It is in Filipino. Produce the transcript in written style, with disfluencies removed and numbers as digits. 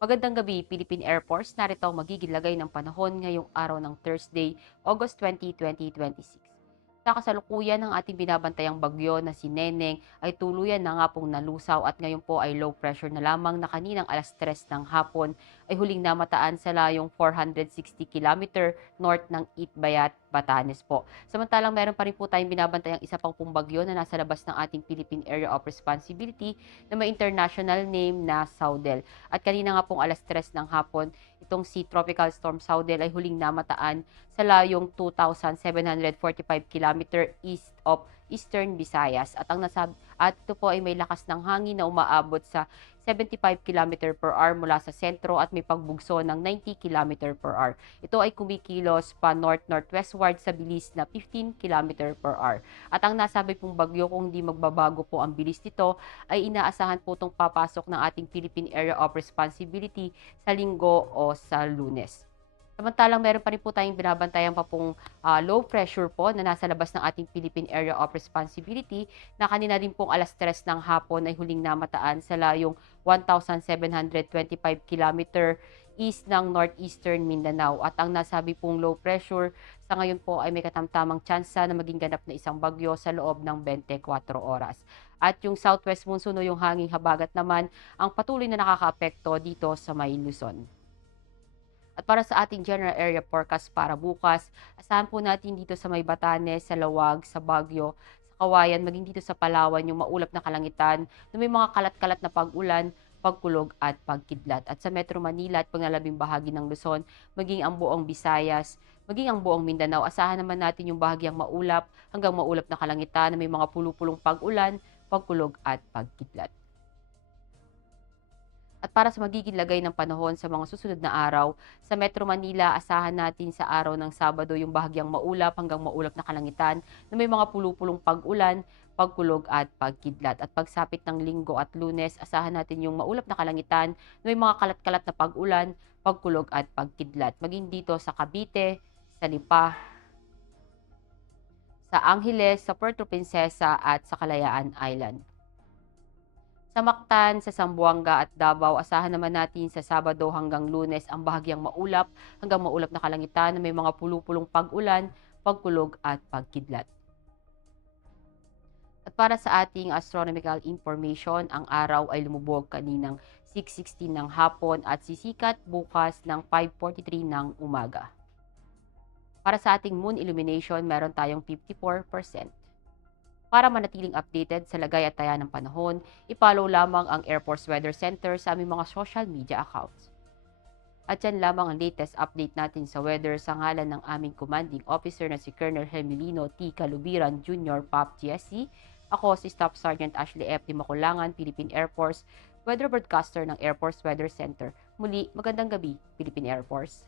Magandang gabi, Philippine Air Force. Narito ang magiging lagay ng panahon ngayong araw ng Thursday, August 20, 2026. Sa kasalukuyan ng ating binabantayang bagyo na si Neneng ay tuluyan na nga pong nalusaw at ngayon po ay low pressure na lamang na kaninang alas 3 ng hapon ay huling namataan sa layong 460 km north ng Itbayat, Batanes po. Samantalang meron pa rin po tayong binabantayang isa pang pong bagyo na nasa labas ng ating Philippine Area of Responsibility na may international name na Saudel. At kanina nga pong alas 3 ng hapon, itong si Tropical Storm Saudel ay huling namataan sa layong 2,745 km east of Eastern Visayas. At ito po ay may lakas ng hangin na umaabot sa 75 km/h mula sa sentro at may pagbugso ng 90 km/h. Ito ay kumikilos pa north-northwestward sa bilis na 15 km/h. At ang nasabi pong bagyo, kung hindi magbabago po ang bilis nito, ay inaasahan po itong papasok ng ating Philippine Area of Responsibility sa Linggo o sa Lunes. Samantalang meron pa rin po tayong binabantayan pa pong low pressure po na nasa labas ng ating Philippine Area of Responsibility na kanina din pong alas 3 ng hapon ay huling namataan sa layong 1,725 km east ng northeastern Mindanao. At ang nasabi pong low pressure sa ngayon po ay may katamtamang tsansa na maging ganap na isang bagyo sa loob ng 24 oras. At yung southwest monsoon o yung hanging habagat naman ang patuloy na nakakaapekto dito sa may Luzon. At para sa ating general area forecast para bukas, asahan po natin dito sa may Batanes, sa Lawag, sa Baguio, sa Kawayan, maging dito sa Palawan, yung maulap na kalangitan na may mga kalat-kalat na pag-ulan, pagkulog at pagkidlat. At sa Metro Manila at pangalabing bahagi ng Luzon, maging ang buong Visayas, maging ang buong Mindanao, asahan naman natin yung bahagyang maulap hanggang maulap na kalangitan na may mga pulupulong pag-ulan, pagkulog at pagkidlat. At para sa magiging lagay ng panahon sa mga susunod na araw, sa Metro Manila, asahan natin sa araw ng Sabado yung bahagyang maulap hanggang maulap na kalangitan na may mga pulupulong pag-ulan, pagkulog at pagkidlat. At pagsapit ng Linggo at Lunes, asahan natin yung maulap na kalangitan na may mga kalat-kalat na pag-ulan, pagkulog at pagkidlat. Maging dito sa Cavite, sa Lipa, sa Angeles, sa Puerto Princesa at sa Kalayaan Island. Sa Mactan, sa Zamboanga at Davao, asahan naman natin sa Sabado hanggang Lunes ang bahagyang maulap hanggang maulap na kalangitan na may mga pulupulong pag-ulan, pagkulog at pagkidlat. At para sa ating astronomical information, ang araw ay lumubog kaninang 6:16 ng hapon at sisikat bukas ng 5:43 ng umaga. Para sa ating moon illumination, meron tayong 54%. Para manatiling updated sa lagay at taya ng panahon, i-follow lamang ang Air Force Weather Center sa aming mga social media accounts. At yan lamang ang latest update natin sa weather sa ngalan ng aming commanding officer na si Colonel Hermelino T. Calubiran Jr. POP GSC. Ako si Staff Sergeant Ashley F. Di Maculangan, Philippine Air Force, Weather Broadcaster ng Air Force Weather Center. Muli, magandang gabi, Philippine Air Force.